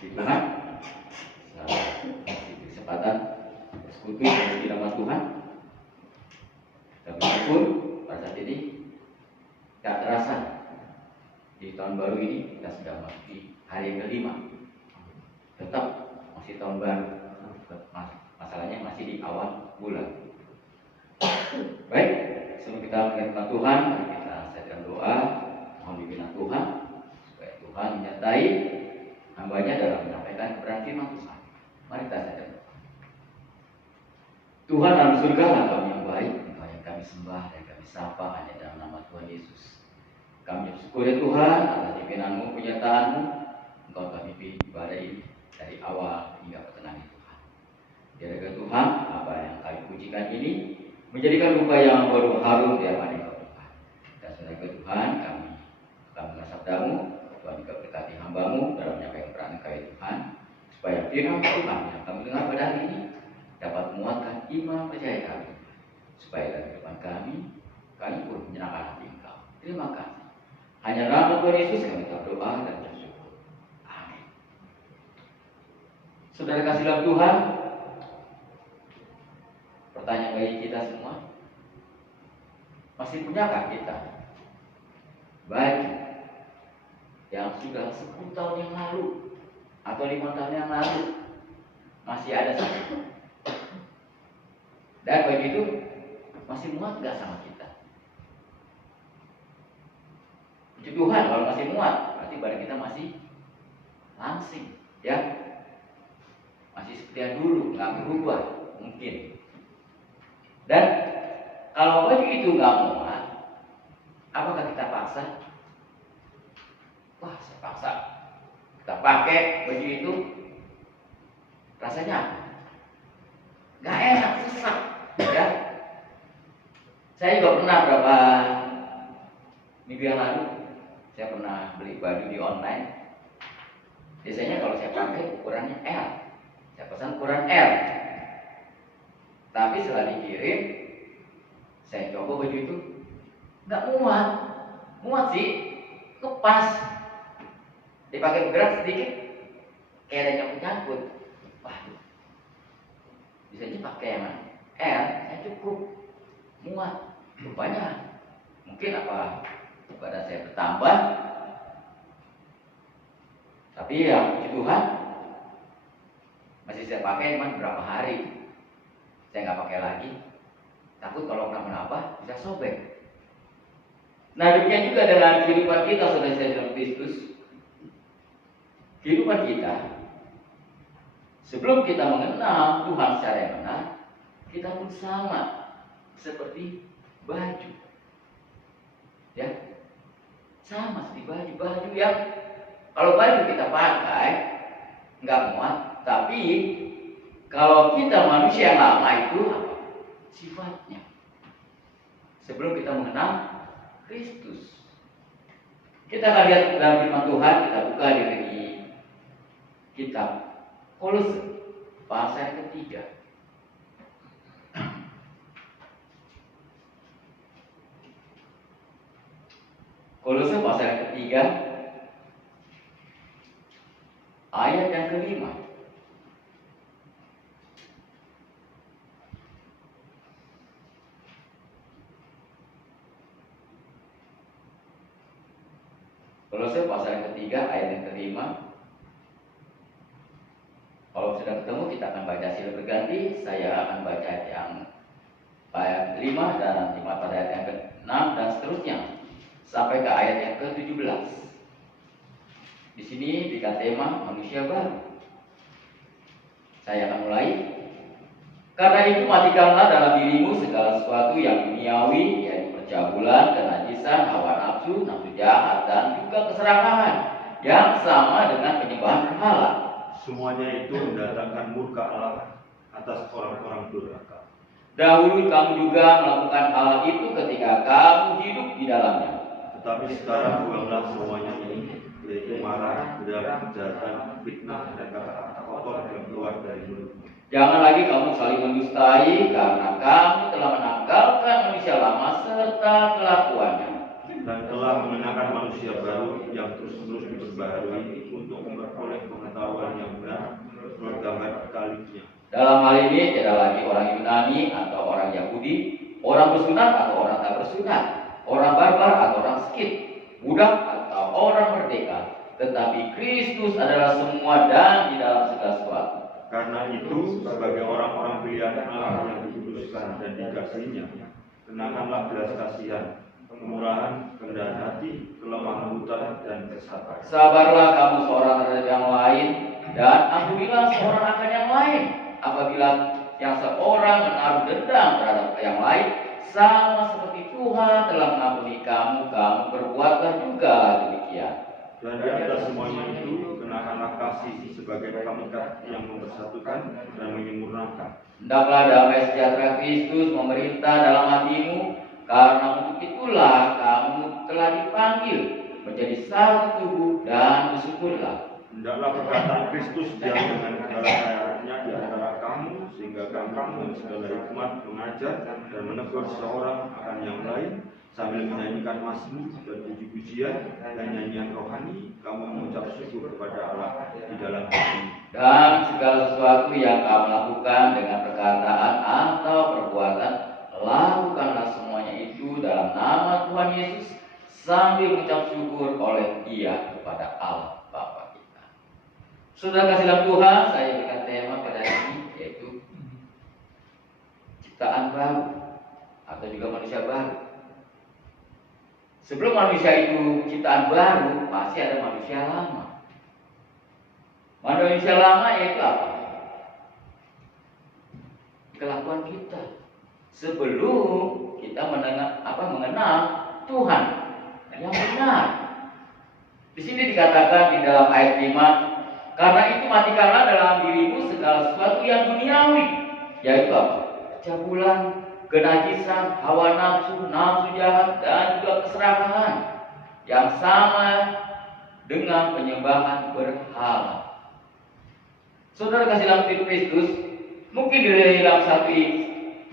Di Tuhan, saya kasih kesempatan bersekutu di nama Tuhan. Dan meskipun pada saat ini tak terasa di tahun baru ini kita sudah memasuki hari yang kelima, tetap masih tahun baru, masalahnya masih di awal bulan. Baik, sebelum kita mendengar Tuhan, mari kita saatkan doa, mohon bimbingan Tuhan supaya Tuhan menyertai hambanya dalam menyampaikan kebenaran firman Tuhan. Mari kita saatkan doa. Tuhan dalam surga, Kami yang baik, Engkau yang kami sembah dan kami sapa hanya dalam nama Tuhan Yesus. Kami bersyukur ya Tuhan atas pimpinanmu, penyertaanmu. Engkau kami pimpin ibadah ini dari awal hingga pertengahan Tuhan. Biarkan Tuhan apa yang kami pujikan ini menjadikan luka yang baru harum di hadapan Engkau Tuhan. Dan semoga Tuhan kami akan mendengar sabdamu, Tuhan juga berkati hambamu dalam menyampaikan peran Engkau ya Tuhan, supaya firman Tuhan yang kami dengar pada hari ini dapat menguatkan iman percaya kami, supaya dalam kehidupan kami pun menyenangkan hati Engkau. Terima kasih. Hanya dalam Tuhan Yesus kami berdoa dan bersyukur. Amin. Saudara kasih dalam Tuhan, pertanyaan bagi kita semua, masih punyakah kita baju yang sudah 10 tahun yang lalu atau 5 tahun yang lalu masih ada satu, dan baju itu masih muat nggak sama kita? Puji Tuhan, kalau masih muat berarti badan kita masih langsing, ya, masih seperti yang dulu, nggak berubah mungkin. Dan kalau baju itu nggak muat, apakah kita paksa? Wah, saya paksa kita pakai baju itu, rasanya nggak enak, susah, ya. Saya juga pernah berapa minggu yang lalu, saya pernah beli baju di online. Biasanya kalau saya pakai ukurannya L, saya pesan ukuran L. Tapi setelah dikirim, saya coba baju itu nggak muat sih, lepas. Dipakai bergerak sedikit, kayak ada yang menyangkut. Waduh, biasanya pakai yang L, saya cukup muat. Rupanya mungkin apa badan saya bertambah, tapi ya puji Tuhan masih saya pakai cuma berapa hari. Saya nggak pakai lagi, takut kalau kenapa-napa bisa sobek. Nah demikian juga dalam kehidupan kita, saudara-saudara dalam Kristus. Kehidupan kita, sebelum kita mengenal Tuhan secara yang benar, kita pun sama seperti baju, ya, sama seperti baju yang kalau baju kita pakai nggak muat, tapi kalau kita manusia yang lama itu apa? Sifatnya. Sebelum kita mengenal Kristus, kita akan lihat dalam firman Tuhan. Kita buka di kitab Kolose pasal yang ketiga. Kolose pasal yang ketiga, ayat yang kelima. Kolose pasal yang ketiga, ayat yang kelima. Kalau sudah ketemu, kita akan baca silih berganti. Saya akan baca yang ayat 5 dan nanti pada ayat yang ke-6 dan seterusnya sampai ke ayat yang ke-17. Di sini diberikan tema manusia baru. Saya akan mulai. Karena itu matikanlah dalam dirimu segala sesuatu yang duniawi, yaitu percabulan, kenajisan, hawa nafsu, nafsu jahat, dan juga keserakahan yang sama dengan penyembahan berhala. Semuanya itu mendatangkan murka Allah atas orang-orang durhaka. Dahulu kamu juga melakukan hal itu ketika kamu hidup di dalamnya. Tetapi sekarang buanglah semuanya ini, yaitu marah, dendam, kejahatan, fitnah, dan kata-kata kotor yang keluar dari mulutmu. Jangan lagi kamu saling mendustai, karena kamu telah menanggalkan manusia lama serta kelakuannya, dan telah mengenakan manusia baru yang terus-menerus diperbaharui untuk memperoleh pengetahuan ini tidak lagi orang Yunani atau orang Yahudi, orang bersunat atau orang tak bersunat, orang barbar atau orang skit, budak atau orang merdeka, tetapi Kristus adalah semua dan di dalam segala sesuatu. Karena itu, sebagai orang-orang pilihan Allah yang dikuduskan dan dikasihinya, kenakanlah belas kasihan, kemurahan, kerendahan hati, kelemah lembutan, dan kesabaran. Sabarlah kamu seorang terhadap yang lain, dan ampunilah seorang akan yang lain. Apabila yang seorang menaruh dendam terhadap yang lain, sama seperti Tuhan telah mengampuni kamu, kamu berbuatlah juga demikian. Dan di atas semuanya itu, kenakanlah kasih sebagai pengikat yang mempersatukan dan menyempurnakan. Hendaklah damai sejahtera Kristus memerintah dalam hatimu, karena untuk itulah kamu telah dipanggil menjadi satu tubuh, dan bersyukurlah. Hendaklah perkataan Kristus diam dengan segala kaya-Nya di antara kamu, sehingga kamu dengan segala hikmat mengajar dan menegur seorang akan yang lain, sambil menyanyikan mazmur dan puji-pujian dan nyanyian rohani, kamu mengucap syukur kepada Allah di dalam hati. Dan segala sesuatu yang kamu lakukan dengan perkataan atau perbuatan, lakukanlah semuanya itu dalam nama Tuhan Yesus, sambil mengucap syukur oleh Dia kepada Allah Bapa kita. Saudara kasih dalam Tuhan, saya berikan tema pada hari ini, yaitu ciptaan baru atau juga manusia baru. Sebelum manusia itu ciptaan baru, pasti ada manusia lama. Manusia lama yaitu apa? Kelakuan kita sebelum kita mengenal Tuhan yang benar. Di sini dikatakan di dalam ayat 5, karena itu matikanlah dalam dirimu segala sesuatu yang duniawi, yaitu apa? Cabulan, kenajisan, hawa nafsu, nafsu jahat, dan juga keserakahan yang sama dengan penyembahan berhala. Saudara kasih dalam Kristus, mungkin di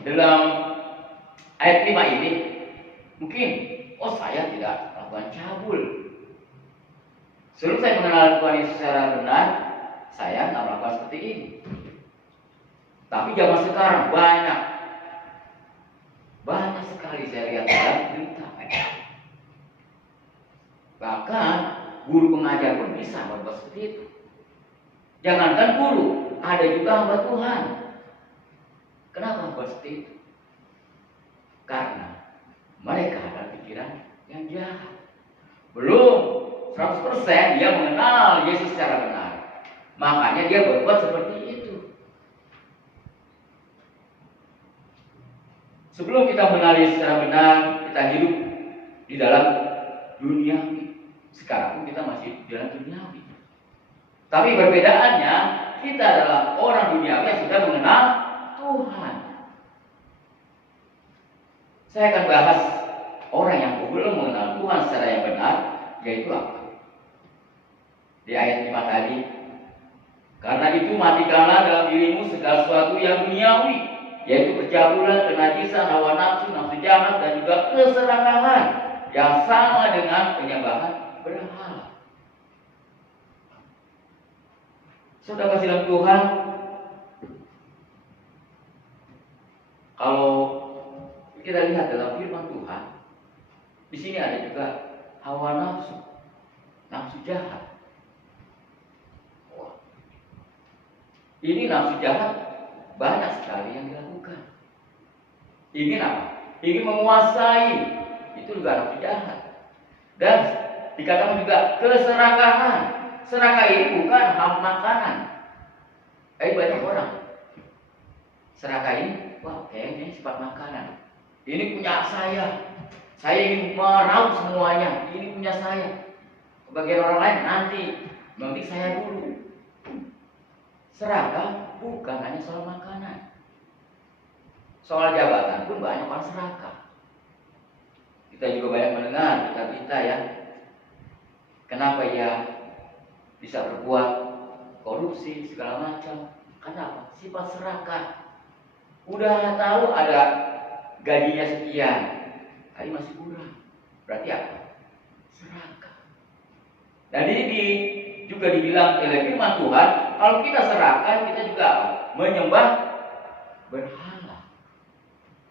dalam ayat 5 ini, mungkin, saya tidak melakukan cabul. Sebelum saya mengenal Tuhan Yesus secara benar, saya tidak melakukan seperti ini. Tapi zaman sekarang banyak sekali saya lihat dalam berita. Bahkan guru pengajar pun bisa berbuat seperti itu. Jangankan guru, ada juga hamba Tuhan. Kenapa buat seperti itu? Karena mereka ada pikiran yang jahat. Belum 100% dia mengenal Yesus secara benar. Makanya dia berbuat seperti itu. Sebelum kita mengenal Yesus secara benar, kita hidup di dalam dunia. Sekarang pun kita masih di dalam duniawi. Tapi perbedaannya, kita adalah orang duniawi yang sudah mengenal Tuhan. Saya akan bahas orang yang belum mengenal Tuhan secara yang benar, yaitu apa? Di ayat 5 tadi, karena itu matikanlah dalam dirimu segala sesuatu yang duniawi, yaitu percabulan, kenajisan, hawa nafsu, nafsu jahat, dan juga keserakahan yang sama dengan penyembahan berhala. Saudara kasih dalam Tuhan, kalau kita lihat dalam firman Tuhan, di sini ada juga hawa nafsu, nafsu jahat. Ini nafsu jahat banyak sekali yang dilakukan. Ingin apa? Ingin menguasai, itu juga nafsu jahat. Dan dikatakan juga keserakahan. Serakah ini bukan ham makanan. Banyak orang serakah ini, kayaknya sifat makanan. Ini punya saya ingin meraup semuanya. Ini punya saya. Bagian orang lain nanti saya dulu. Serakah bukan hanya soal makanan. Soal jabatan pun banyak orang serakah. Kita juga banyak mendengar berita-berita ya. Kenapa ya bisa berbuat korupsi segala macam? Kenapa? Sifat serakah. Udah tahu ada gajinya sekian, tapi masih kurang. Berarti apa? Serakah. Dan ini juga dibilang oleh firman Tuhan, kalau kita serakah, kita juga menyembah berhala.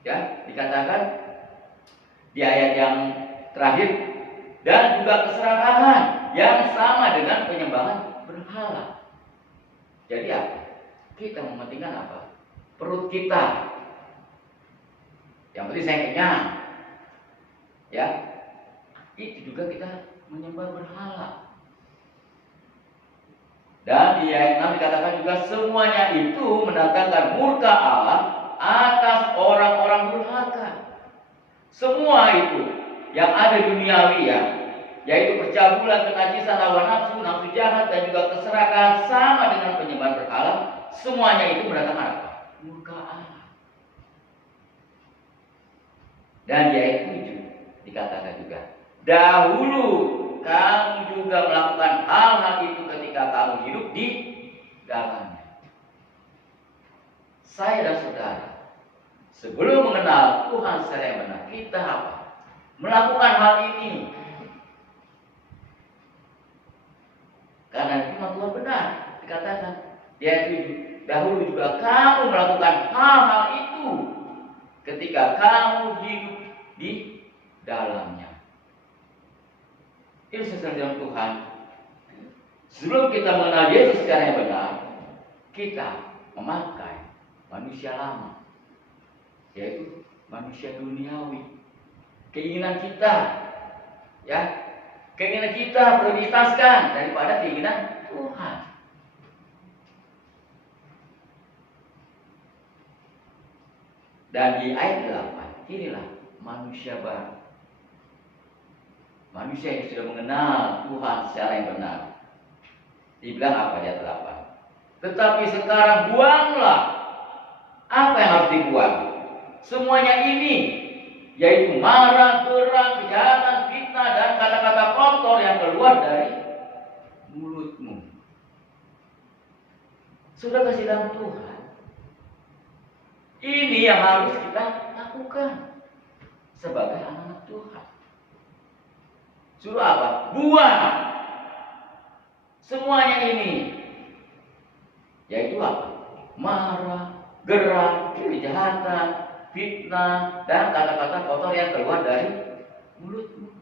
Ya, dikatakan di ayat yang terakhir, dan juga keserakahan yang sama dengan penyembahan berhala. Jadi apa? Kita mementingkan apa? Perut kita. Yang penting saya kenyang. Ya, itu juga kita menyembah berhala. Dan di ayat 6 dikatakan juga semuanya itu mendatangkan murka Allah atas orang-orang durhaka. Semua itu yang ada duniawi ya, yaitu percabulan, kenajisan, hawa nafsu, nafsu jahat, dan juga keserakahan sama dengan penyembahan berhala, semuanya itu mendatangkan apa? Murka Allah. Dan di ayat 7 dikatakan juga, dahulu kamu juga melakukan hal-hal itu ketika kamu hidup di dalamnya. Saya dan saudara, sebelum mengenal Tuhan secara yang benar, kita apa? Melakukan hal ini. Karena firman Tuhan benar, dikatakan di ayat 7, dahulu juga kamu melakukan hal-hal itu ketika kamu hidup di dalamnya. Itu sesuai dengan Tuhan. Sebelum kita mengenal Yesus secara yang benar, kita memakai manusia lama, yaitu manusia duniawi. Keinginan kita, ya, keinginan kita prioritaskan daripada keinginan Tuhan. Dan di ayat 8, inilah manusia baru. Manusia yang sudah mengenal Tuhan secara yang benar. Dibilang apa di ayat 8? Tetapi sekarang buanglah. Apa yang harus dibuang? Semuanya ini, yaitu marah, geram, kejahatan, fitnah, dan kata-kata kotor yang keluar dari mulutmu. Sudah kasih dalam Tuhan. Ini yang harus kita lakukan sebagai anak-anak Tuhan. Suruh apa? Buang semuanya ini, yaitu apa? Marah, geram, kejahatan, fitnah, dan kata-kata kotor yang keluar dari mulutmu.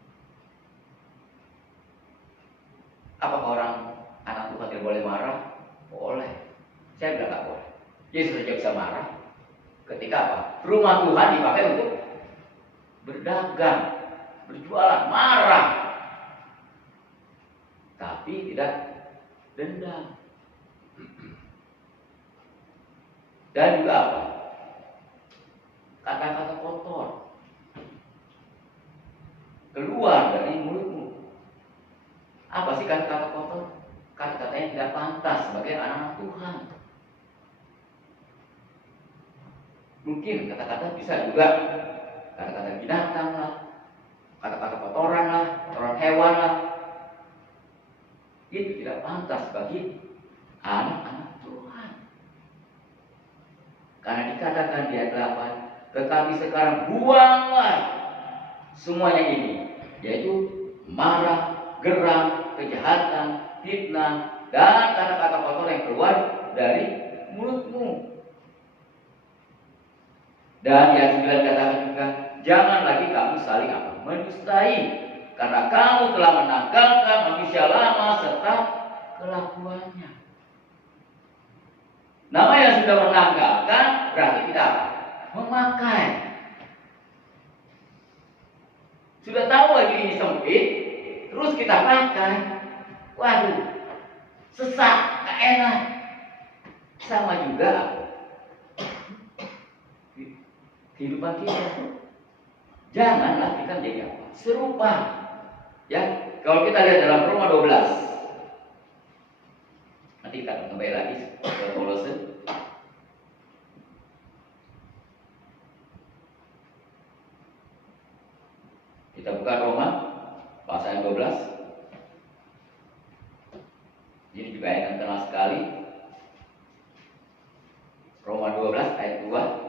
Apakah orang anak Tuhan tidak boleh marah? Boleh. Saya bilang tidak boleh. Yesus saja bisa marah. Ketika apa? Rumah Tuhan dipakai untuk berdagang, berjualan, marah, tapi tidak dendam. Dan juga apa? Kata-kata kotor keluar dari mulutmu. Apa sih kata-kata kotor? Kata-kata yang tidak pantas sebagai anak Tuhan. Mungkin kata-kata bisa juga kata-kata binatang lah, kata-kata kotoran lah, kotoran hewan lah. Itu tidak pantas bagi anak-anak Tuhan. Karena dikatakan di ayat 8, tetapi sekarang buanglah semuanya ini, yaitu marah, geram, kejahatan, fitnah, dan kata-kata kotor yang keluar dari mulutmu. Dan di ayat 9 katakan juga, jangan lagi kamu saling apa? Mendustai, karena kamu telah menanggalkan manusia lama serta kelakuannya. Nama yang sudah menanggalkan berarti tidak apa? Memakai. Sudah tahu lagi ini sempit, terus kita pakai. Waduh, sesak, gak enak. Sama juga kehidupan kita. Janganlah kita menjadi apa? Serupa. Ya, kalau kita lihat dalam Roma 12. Nanti kita akan kembali lagi ke Kolose. Kita buka Roma pasal yang 12. Ini juga ayat yang kenal sekali. Roma 12 ayat 2.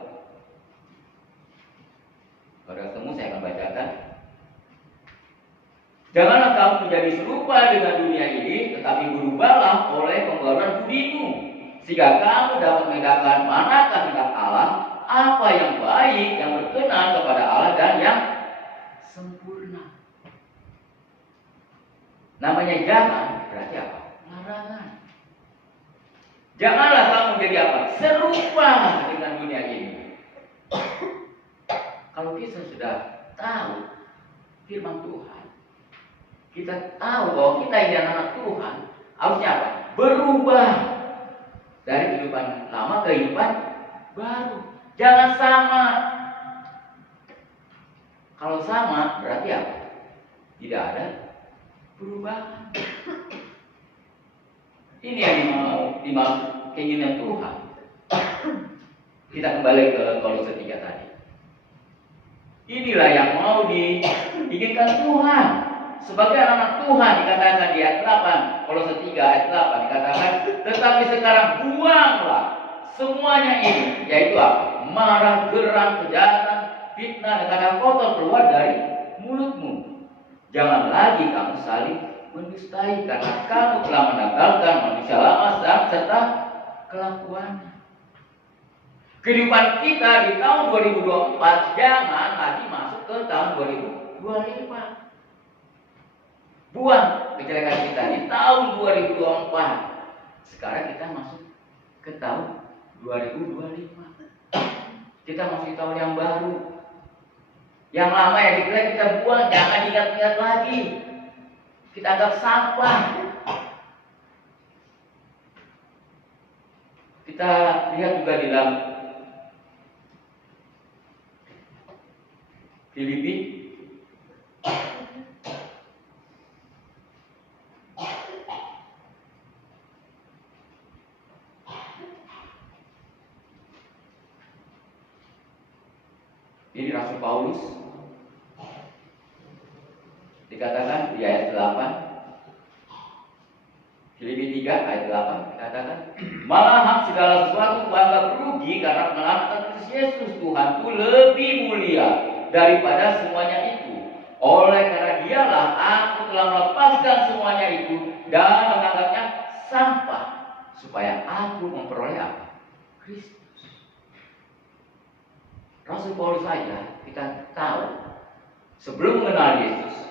Pada ketemu saya akan bacakan. Janganlah kamu menjadi serupa dengan dunia ini, tetapi berubahlah oleh pembaruan budimu, sehingga kamu dapat membedakan manakah kehendak Allah, apa yang baik, yang berkenan kepada Allah, dan yang sempurna. Namanya jangan berarti apa? Larangan. Janganlah kamu jadi apa? Serupa dengan dunia ini. Kalau kita sudah tahu firman Tuhan, kita tahu bahwa kita ini anak Tuhan, harusnya apa? Berubah dari kehidupan lama ke kehidupan baru. Jangan sama. Kalau sama berarti apa? Tidak ada perubahan. Ini yang dimaksud keinginan Tuhan. Kita kembali ke Kolose 3 tadi. Inilah yang mau diinginkan Tuhan. Sebagai anak Tuhan dikatakan di ayat 8, Kolose 3 ayat 8 dikatakan, tetapi sekarang buanglah semuanya ini, yaitu apa? Marah, geram, kejahatan, fitnah, dan kata kotor keluar dari mulutmu. Jangan lagi kamu saling mendustai, karena kamu telah menanggalkan manusia lama serta kelakuannya. Kehidupan kita di tahun 2024 jangan lagi masuk ke tahun 2025. Buang kejelekan kita di tahun 2024. Sekarang kita masuk ke tahun 2025. Kita masuk tahun yang baru. Yang lama yang dikira kita buang, jangan diingat-ingat lagi. Kita anggap sampah. Kita lihat juga di dalam Filipi ini Rasul Paulus dikatakan di ayat 8, Filipi 3 ayat 8 dikatakan, malahan segala sesuatu kuanggap rugi karena pengenalan Kristus Yesus Tuhanku lebih mulia daripada semuanya itu. Oleh karena dialah aku telah melepaskan semuanya itu dan menganggapnya sampah, supaya aku memperoleh apa? Kristus. Rasul Paulus saja kita tahu sebelum mengenal Yesus,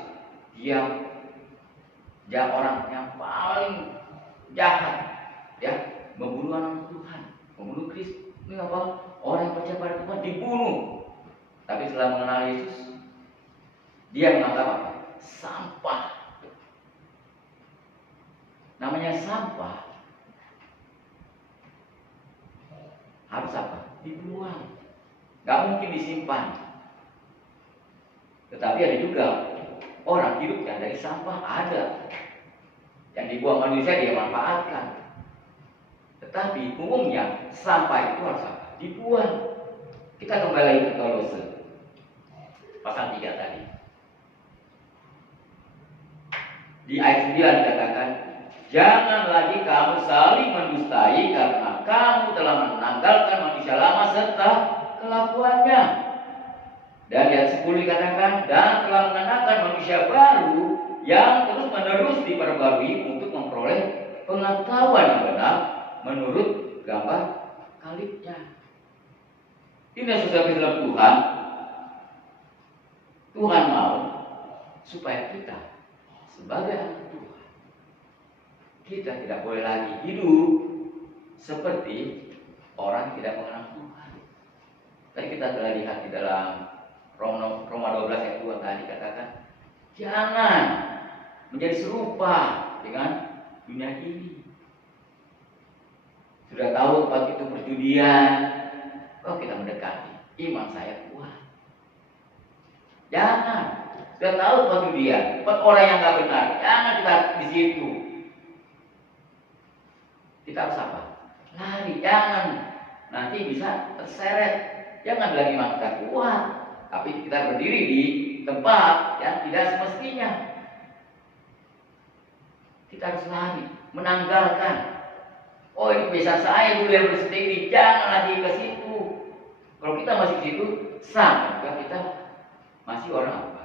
dia orang yang paling jahat, ya, membunuh anak Tuhan, membunuh Kristus. Ini apa? Orang yang percaya pada Tuhan dibunuh. Tapi setelah mengenal Yesus, dia menganggap apa? Sampah. Namanya sampah harus apa? Dibuang. Gak mungkin disimpan. Tetapi ada juga orang hidup yang dari sampah ada. Yang dibuang manusia dia manfaatkan. Tetapi umumnya sampah itu harus apa? Dibuang. Kita kembali ke Kolose pasal 3 tadi. Di ayat 9 dikatakan, jangan lagi kamu saling mendustai karena kamu telah menanggalkan manusia lama serta kelakuannya. Dan ayat 10 dikatakan, dan telah mengenakan manusia baru yang terus-menerus diperbarui untuk memperoleh pengetahuan yang benar menurut gambar kalibnya. Ini saudara dalam Tuhan. Tuhan mau supaya kita sebagai anak Tuhan, kita tidak boleh lagi hidup seperti orang tidak mengenal Tuhan. Tadi kita telah lihat di dalam Roma 12 ayat 2 tadi katakan, jangan menjadi serupa dengan dunia ini. Sudah tahu tempat itu perjudian, oh kita mendekati, iman saya kuat. Jangan, sudah tahu tempat perjudian, tempat orang yang gak benar, jangan kita di situ. Kita harus apa? Lari, jangan nanti bisa terseret. Jangan lagi iman kita kuat, tapi kita berdiri di tempat yang tidak semestinya. Kita harus lari, menanggalkan. Oh ini biasa saya dulu yang bersetinggi, jangan lagi ke situ. Kalau kita masih di situ, sama juga kita masih orang apa?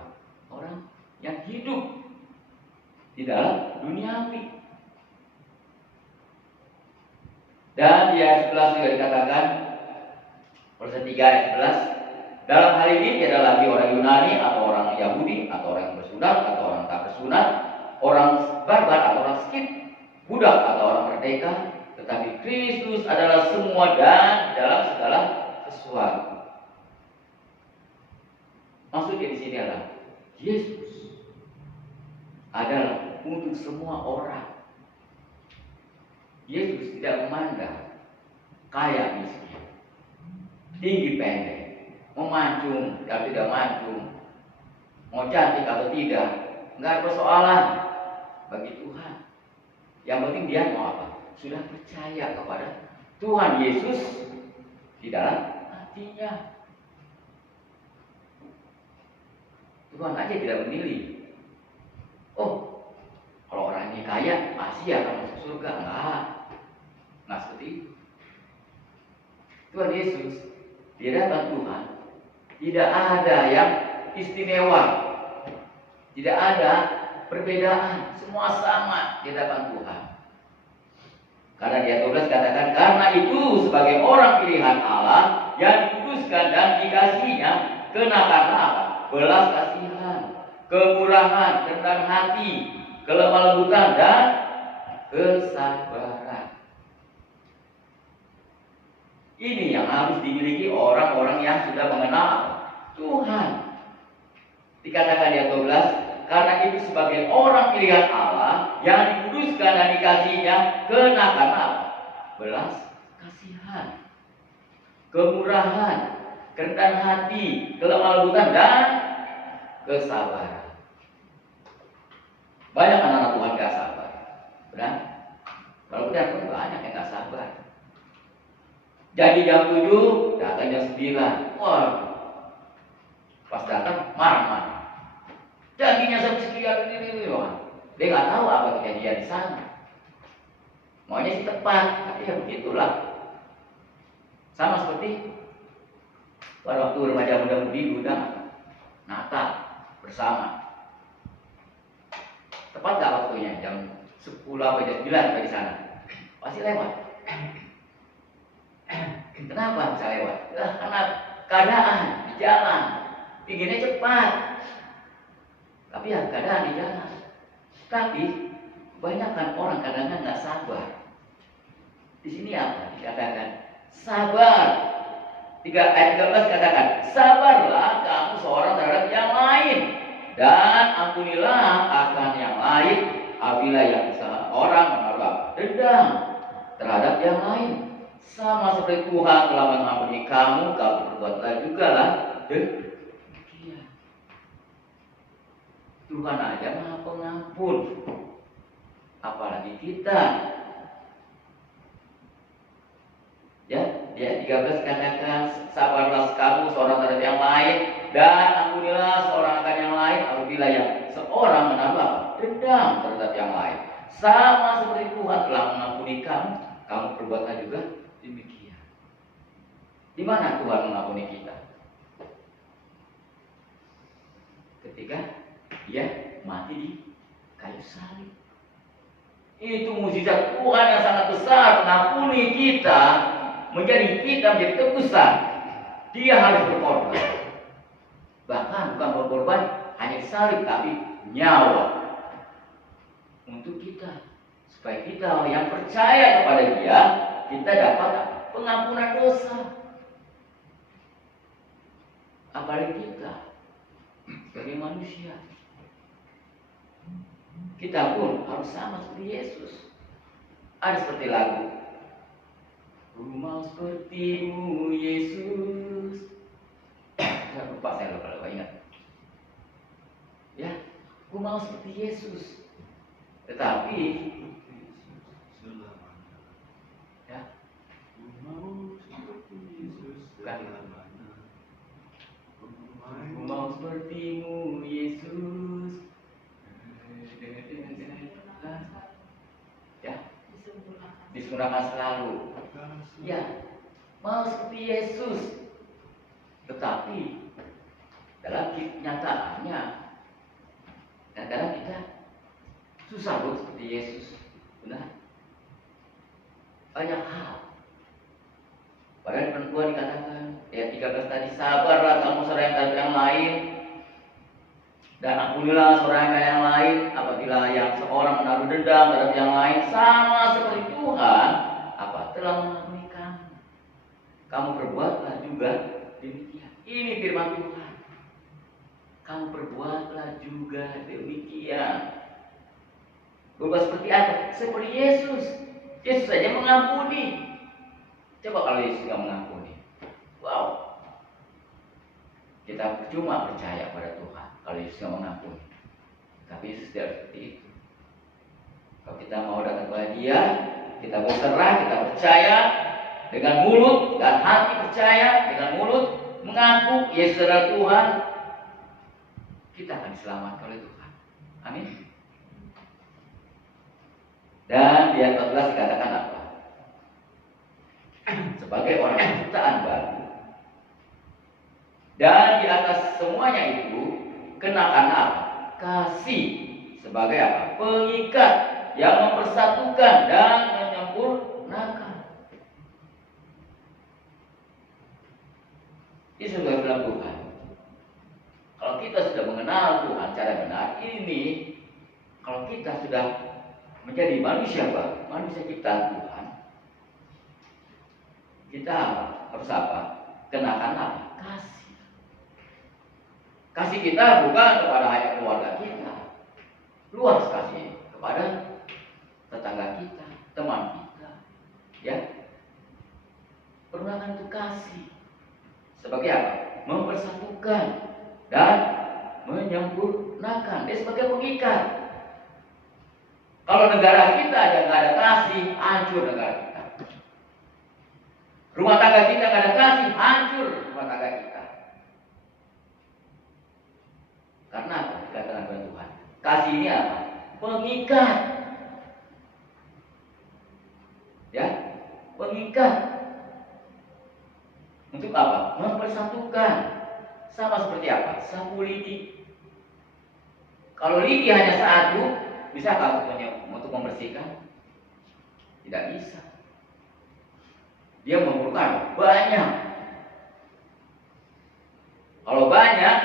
Orang yang hidup di dalam duniawi. Dan di ayat 11 juga dikatakan, verse 3 ayat 11, dalam hal ini tidak lagi orang Yunani atau orang Yahudi atau orang yang bersunat atau orang tak bersunat, orang barbar atau orang skit, budak atau orang merdeka, tetapi Kristus adalah semua dan dalam segala sesuatu. Maksudnya di sini adalah Yesus adalah untuk semua orang. Yesus tidak memandang kaya miskin, tinggi pendek, memancung atau tidak mancung, mau cantik atau tidak, nggak ada persoalan bagi Tuhan. Yang penting dia mau apa? Sudah percaya kepada Tuhan Yesus di dalam hatinya. Tuhan aja tidak memilih. Oh, kalau orang ini kaya, pasti akan masuk surga. Nggak seperti itu. Tuhan Yesus di hadapan Tuhan tidak ada yang istimewa, tidak ada perbedaan, semua sama di hadapan Tuhan. Karena di ayat 12 katakan, karena itu sebagai orang pilihan Allah yang dikuduskan dan dikasihinya, kenakanlah apa? Belas kasihan, kemurahan, kerendahan hati, kelemah lembutan dan kesabaran. Ini yang harus dimiliki orang-orang yang sudah mengenal Tuhan. Dikatakan di ayat 12, karena itu sebagai orang pilihan Allah yang dikuduskan dan dikasihinya, kenakanlah belas kasihan, kemurahan, kerendahan hati, kelemah lembutan dan kesabaran. Banyak anak-anak Tuhan gak sabar, benar? Kalau benar pun banyak yang gak sabar. Jadi jam 7, datang jam 9. Wah, pas datang marah-marah. Janjinya sampai sekian ini. Dia nggak tahu apa kejadian di sana. Maunya sih tepat, tapi ya begitulah. Sama seperti pada waktu remaja muda-mudi gudang Natal bersama. Tepat nggak waktunya? Jam 10 atau jam 9 dari sana. Pasti lewat. Kenapa bisa lewat? Karena keadaan di jalan, pinginnya cepat. Tapi ya keadaan di jalan. Tapi kebanyakan orang kadang-kadang nggak sabar. Di sini apa? Dikatakan sabar. 3 ayat 13 katakan, sabarlah kamu seorang terhadap yang lain, dan ampunilah akan yang lain apabila yang seorang menaruh dendam terhadap yang lain. Sama seperti Tuhan telah mengampuni kamu, kamu berbuatlah juga lah demikian. Tuhan aja Maha Pengampun, apalagi kita. Ya, dia 13 katakan, sabarlah kamu seorang terhadap yang lain, dan ampunilah seorang akan yang lain apabila yang seorang menaruh dendam terhadap yang lain. Sama seperti Tuhan telah mengampuni kamu, kamu berbuatlah juga demikian. Di mana Tuhan mengampuni kita? Ketika dia mati di kayu salib. Itu mukjizat Tuhan yang sangat besar, mengampuni kita, menjadi tebusan. Dia harus berkorban. Bahkan bukan berkorban hanya salib, tapi nyawa untuk kita, supaya kita yang percaya kepada Dia, kita dapat pengampunan dosa. Apalagi kita sebagai manusia, kita pun harus sama seperti Yesus. Ada seperti lagu, ku mau sepertimu Yesus. Saya lupa ingat. Ya, ku mau seperti Yesus. Tetapi ya, ku mau seperti Yesus. Ku mau sepertimu Yesus. Ya, disempurnakan selalu. Ya, mau seperti Yesus. Tetapi dalam kenyataannya, kadang-kadang kita susah loh seperti Yesus. Benar? Banyak hal Padahal perempuan dikatakan ayat 13 tadi, sabarlah kamu seorang terhadap yang lain, dan ampunilah seorang yang lain apabila yang seorang menaruh dendam terhadap yang lain, sama seperti Tuhan telah mengampuni kamu. Kamu perbuatlah juga demikian. Ini firman Tuhan. Kamu perbuatlah juga demikian. Berbuat seperti apa? Seperti Yesus. Yesus saja mengampuni. Coba kalau Yesus tidak mengampuni. Wow. Kita cuma percaya pada Tuhan kalau Yesus tidak mengampuni. Tapi Yesus tidak seperti itu. Kalau kita mau datang kepada Dia, kita berserah, kita percaya dengan mulut dan hati percaya, dengan mulut mengaku Yesus adalah Tuhan, kita akan diselamatkan oleh Tuhan. Amin. Dan di ayat 14 dikatakan apa? Sebagai orang ciptaan baru. Dan di atas semuanya itu kenakan apa? Kasih sebagai apa? Pengikat yang mempersatukan dan menyempurnakan. Ini sebagai firman Tuhan. Kalau kita sudah mengenal Tuhan cara benar, ini kalau kita sudah menjadi manusia baru, manusia ciptaan Tuhan, kita harus apa? Kenakan apa? Kasih. Kasih kita bukan kepada hanya keluarga kita, luas kasih kepada tetangga kita, teman kita, ya. Pergunakan untuk kasih sebagai apa? Mempersatukan dan menyempurnakan. Dia sebagai pengikat. Kalau negara kita aja nggak ada kasih, hancur negara kita. Rumah tangga kita nggak ada kasih, hancur rumah tangga kita. Karena apa? Dikatakan oleh Tuhan. Kasih ini apa? Pengikat. Ya, pengikat. Untuk apa? Mempersatukan. Sama seperti apa? Sapu lidi. Kalau lidi hanya satu, bisakah untuk membersihkan? Tidak bisa. Dia memerlukan banyak. Kalau banyak,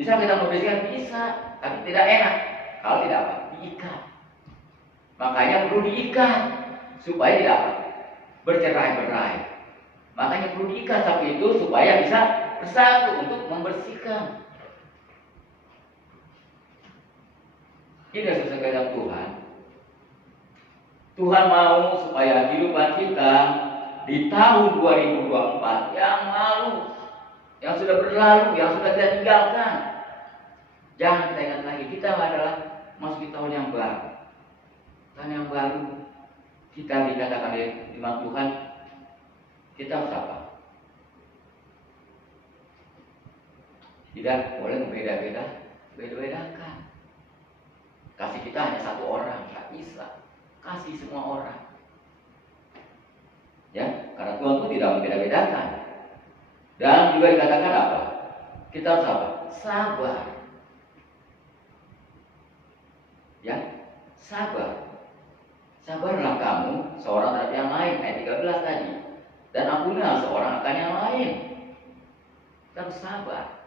bisa kita membersihkan? Bisa, tapi tidak enak. Kalau tidak apa? Diikat. Makanya perlu diikat supaya tidak apa? Bercerai-berai. Makanya perlu diikat sapu itu supaya bisa bersatu untuk membersihkan. Ini sesuai kehendak Tuhan. Tuhan mau supaya kehidupan kita di tahun 2024 yang lalu, yang sudah berlalu, yang sudah kita tinggalkan, jangan kita ingat lagi. Kita adalah masuk di tahun yang baru. Tahun yang baru kita dikatakan oleh firman Tuhan, kita harus apa? Tidak boleh beda-bedakan. Kasih kita hanya satu orang, tak bisa. Kasih semua orang. Ya, karena Tuhan itu tidak membeda-bedakan. Dan juga dikatakan apa? Kita harus apa? Sabar. Ya, sabar. Sabarlah kamu seorang terhadap yang lain, ayat 13 tadi. Dan ampunilah seorang akan yang lain. Kita harus sabar.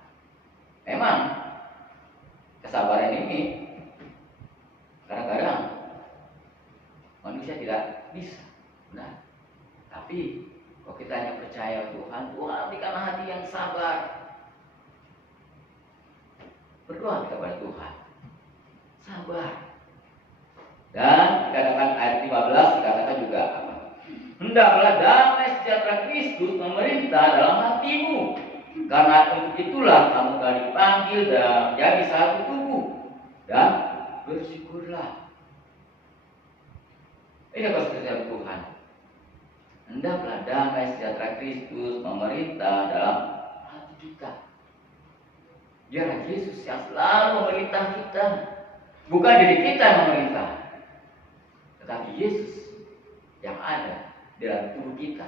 Memang kesabaran ini kadang-kadang manusia tidak bisa, benar. Tapi kalau kita hanya percaya Tuhan, Tuhan berikanlah hati yang sabar. Berdoa kepada Tuhan, sabar. Dan dikatakan ayat 15 dikatakan juga apa? Hendaklah damai sejahtera Kristus memerintah dalam hatimu, karena untuk itulah kamu telah dipanggil dan menjadi satu tubuh, dan bersyukurlah. Ini adalah kehendak Tuhan. Hendaklah damai sejahtera Kristus memerintah dalam hati kita. Biarlah Yesus yang selalu memerintah kita, bukan diri kita yang memerintah, tetapi Yesus yang ada di dalam tubuh kita.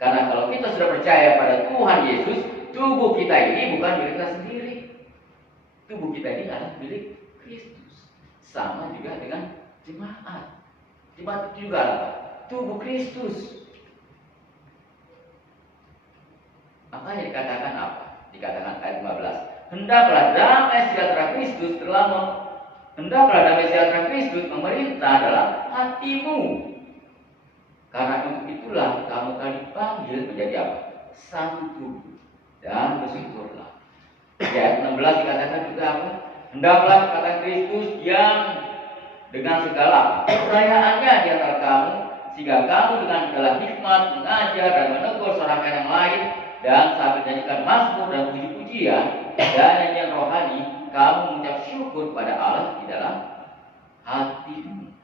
Karena kalau kita sudah percaya pada Tuhan Yesus, tubuh kita ini bukan milik kita sendiri. Tubuh kita ini adalah milik Kristus. Sama juga dengan jemaat. Jemaat itu juga apa? Tubuh Kristus. Makanya dikatakan apa? Dikatakan ayat 15. Hendaklah damai sejahtera Kristus memerintah dalam hatimu. Karena untuk itulah kamu akan dipanggil menjadi apa? Satu tubuh. Dan bersyukurlah. Di ayat 16 dikatakan juga apa? Hendaklah perkataan Kristus yang dengan segala kepercayaannya di antara kamu, sehingga kamu dengan segala hikmat mengajar dan menegur seorang yang lain, dan sambil menyanyikan mazmur dan puji-pujian dan nyanyian rohani, kamu mengucap syukur pada Allah di dalam hatimu.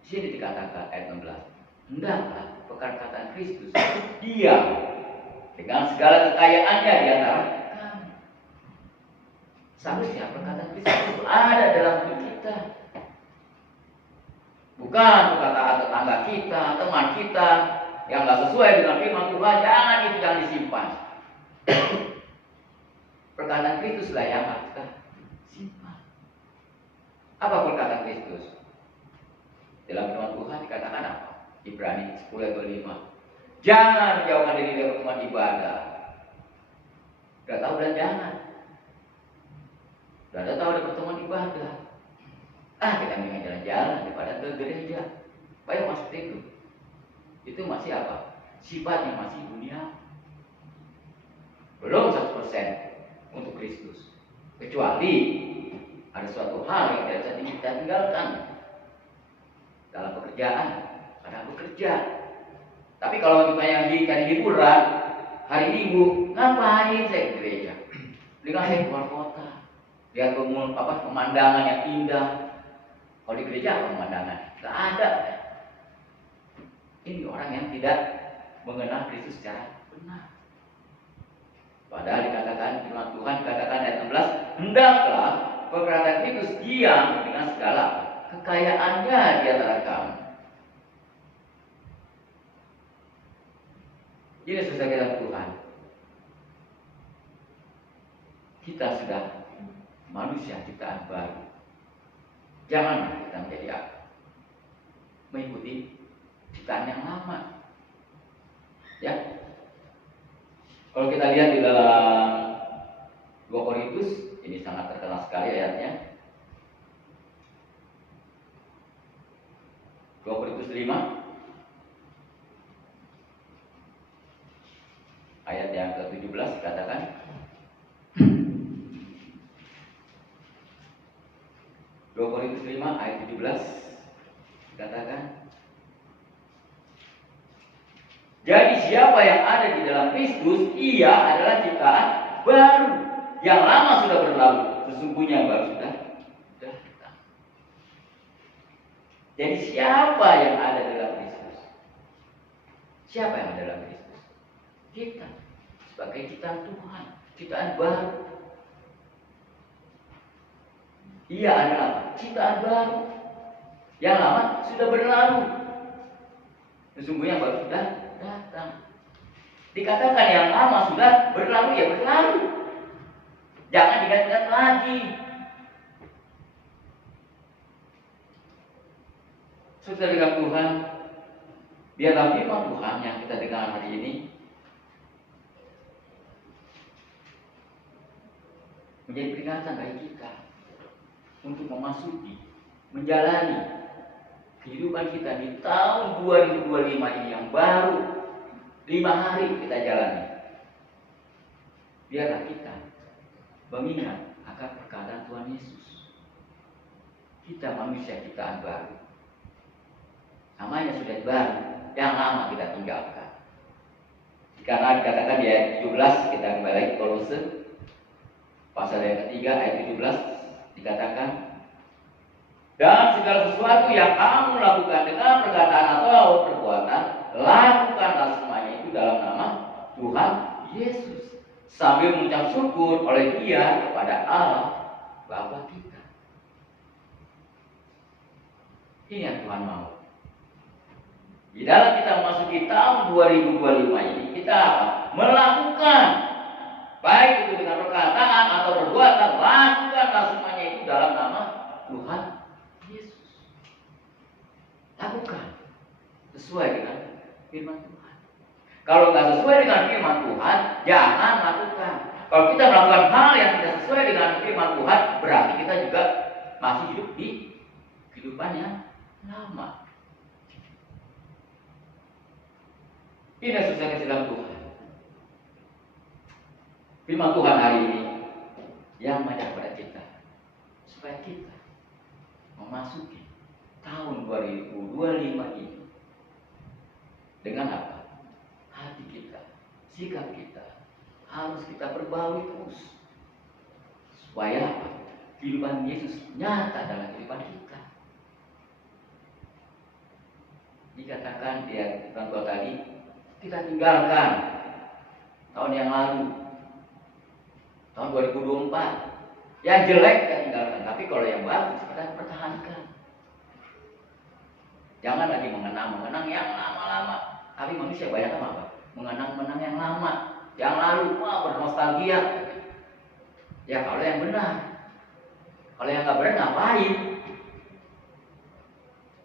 Di sini dikatakan ayat 16, hendaklah perkataan Kristus diam dengan segala kekayaannya di antara kamu. Seharusnya perkataan Kristus itu ada dalam hidup kita, bukan perkataan tetangga kita, teman kita yang nggak sesuai dengan firman Tuhan. Jangan disimpan. Perkataan Kristus lah yang harus kita simpan. Apa perkataan Kristus? Dalam firman Tuhan dikatakan apa? Ibrani 10 ayat 5. Jangan menjauhkan diri dari pertemuan ibadah. Gak tahu dan jangan. Gak tahu ada pertemuan ibadah. Kita ingin jalan-jalan daripada ke gereja. Baik maksud itu. Itu masih apa? Sifatnya masih dunia. Belum 100% untuk Kristus. Kecuali ada suatu hal yang tidak bisa kita tinggalkan dalam pekerjaan, karena bekerja. Tapi kalau kita yang cari hiburan, hari Minggu, ngapain saya ke gereja? Dengan saya keluar kota, lihat pemandangan yang indah. Kalau di gereja apa pemandangan? Tidak ada. Ini orang yang tidak mengenal Kristus secara benar. Padahal dikatakan firman Tuhan dikatakan ayat 16, hendaklah perkataan Kristus diam dengan segala kekayaannya di antara kamu. Jadi saudara Tuhan, kita sudah manusia ciptaan baru. Jangan kita menjadi apa? Mengikuti ciptaan yang lama. Ya. Kalau kita lihat di dalam 2 Korintus, ini sangat terkenal sekali ayatnya. 2 Korintus 5 ayat yang ke-17 dikatakan, 2 Korintus 5 ayat 17 dikatakan, jadi siapa yang ada di dalam Kristus, ia adalah ciptaan baru. Yang lama sudah berlalu, sesungguhnya yang baru sudah datang. Jadi siapa yang ada dalam Kristus? Siapa yang ada dalam Kristus? Kita sebagai ciptaan Tuhan, ciptaan baru. Ia adalah ciptaan baru. Yang lama sudah berlalu, sesungguhnya yang baru sudah datang. Dikatakan yang lama sudah berlalu, ya berlalu. Jangan diingat-ingat lagi. Saudara Tuhan, biarlah firman Tuhan yang kita dengar hari ini menjadi peringatan bagi kita untuk memasuki, menjalani kehidupan kita di tahun 2025 ini yang baru. 5 hari kita jalani. Biarlah kita mengingat akan perkataan Tuhan Yesus. Kita manusia ciptaan baru. Namanya sudah baru, yang lama kita tinggalkan. Karena dikatakan di ayat 17, kita kembali lagi Kolose pasal yang ketiga ayat 17 dikatakan, dan segala sesuatu yang kamu lakukan dengan perkataan atau perbuatan, lakukanlah semuanya itu dalam nama Tuhan Yesus, sambil mengucap syukur oleh Dia kepada Allah Bapa kita. Ini yang Tuhan mau. Di dalam kita memasuki tahun 2025 ini, kita melakukan, baik itu dengan perkataan atau perbuatan, lakukanlah semuanya itu dalam nama Tuhan Yesus. Lakukan sesuai dengan firman Tuhan. Kalau nggak sesuai dengan firman Tuhan, jangan lakukan. Kalau kita melakukan hal yang tidak sesuai dengan firman Tuhan, berarti kita juga masih hidup di kehidupan yang lama. Ini susah dalam Tuhan. Firman Tuhan hari ini yang mengajak kepada kita supaya kita memasuki tahun 2025 ini dengan apa? Hati kita, sikap kita harus kita perbaharui terus supaya apa? Kehidupan Yesus nyata dalam kehidupan kita. Dikatakan dia orang tua tadi, kita tinggalkan tahun yang lalu, tahun 2024. Yang jelek kita tinggalkan, tapi kalau yang bagus kita pertahankan. Jangan lagi mengenang yang lama-lama. Tapi manusia banyak apa? Mengenang yang lama, yang lalu, wah bernostalgia. Ya kalau yang benar. Kalau yang nggak benar ngapain?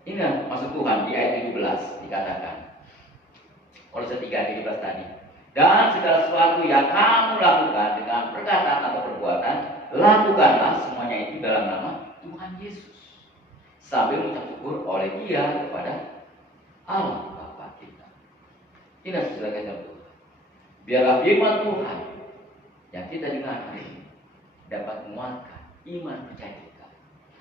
Ingat maksud Tuhan di ayat 17 dikatakan. Kolose 3:17 tadi. Dan segala sesuatu yang kamu lakukan dengan perkataan atau perbuatan, lakukanlah semuanya itu dalam nama Tuhan Yesus, sambil mengucap syukur oleh Dia kepada Allah Bapa kita. Ini sudah Tuhan. Biarlah firman Tuhan yang kita dengar hari ini dapat menguatkan iman percaya kita,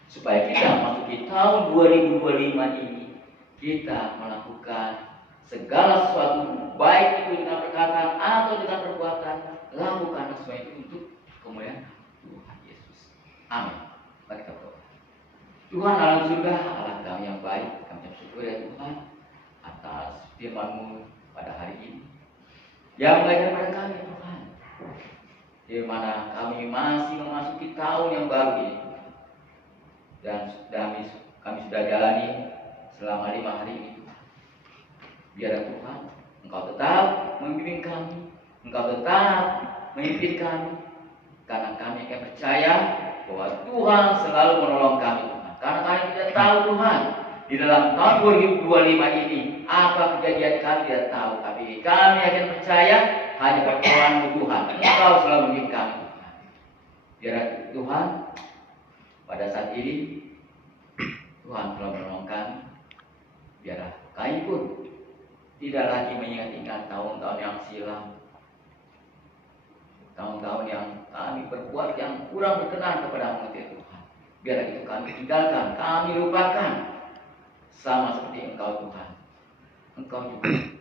supaya kita masuki tahun 2025 ini kita melakukan segala sesuatu, baik itu dengan perkataan atau dengan perbuatan, lakukan semua itu untuk kemuliaan Tuhan Yesus. Amin. Mari kita berdoa. Tuhan alam surga, Allah kami yang baik, kami bersyukur ya Tuhan atas firman-Mu pada hari ini yang mengajar pada kami Tuhan, di mana kami masih memasuki tahun yang baru ini, dan kami sudah jalani selama 5 hari ini. Biar Tuhan, Engkau tetap membimbing kami, Engkau tetap memimpin kami, karena kami akan percaya bahwa Tuhan selalu menolong kami Tuhan. Karena kami tidak tahu Tuhan, di dalam tahun 2025 ini apa kejadian kami tidak tahu, tapi kami akan percaya hanya pertolongan Tuhan. Engkau selalu membimbing kami Tuhan. Biar Tuhan, pada saat ini Tuhan telah menolong kami. Biarlah kami pun tidak lagi mengingat-ingat tahun-tahun yang silam, tahun-tahun yang kami berbuat yang kurang berkenan kepada Tuhan. Biarlah itu kami tinggalkan, kami lupakan, sama seperti Engkau Tuhan. Engkau juga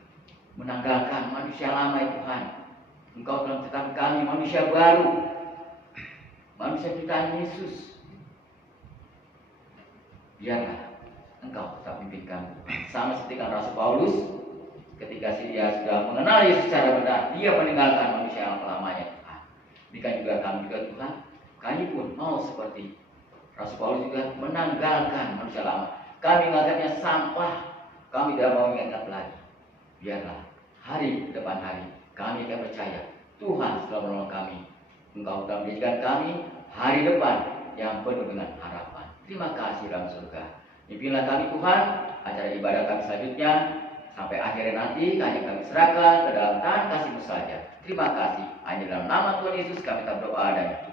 menanggalkan manusia lama Tuhan. Engkau telah menetapkan kami manusia baru, manusia ciptaan Yesus. Biarlah Engkau tetap memimpin kami, sama seperti kan Rasul Paulus. Ketika dia sudah mengenal Yesus secara benar, dia meninggalkan manusia yang lamanya Tuhan. Demikian juga kami Tuhan, kami pun mau seperti Rasul Paulus juga menanggalkan manusia lama. Kami menganggapnya sampah, kami tidak mau mengingat lagi. Biarlah hari depan hari kami akan percaya Tuhan telah menolong kami. Engkau telah menjadikan kami hari depan yang penuh dengan harapan. Terima kasih dalam surga. Pimpinlah kami Tuhan, acara ibadah kami selanjutnya. Sampai akhirnya nanti kami serahkan ke dalam tangan kasih-Mu saja. Terima kasih. Hanya dalam nama Tuhan Yesus kami berdoa dan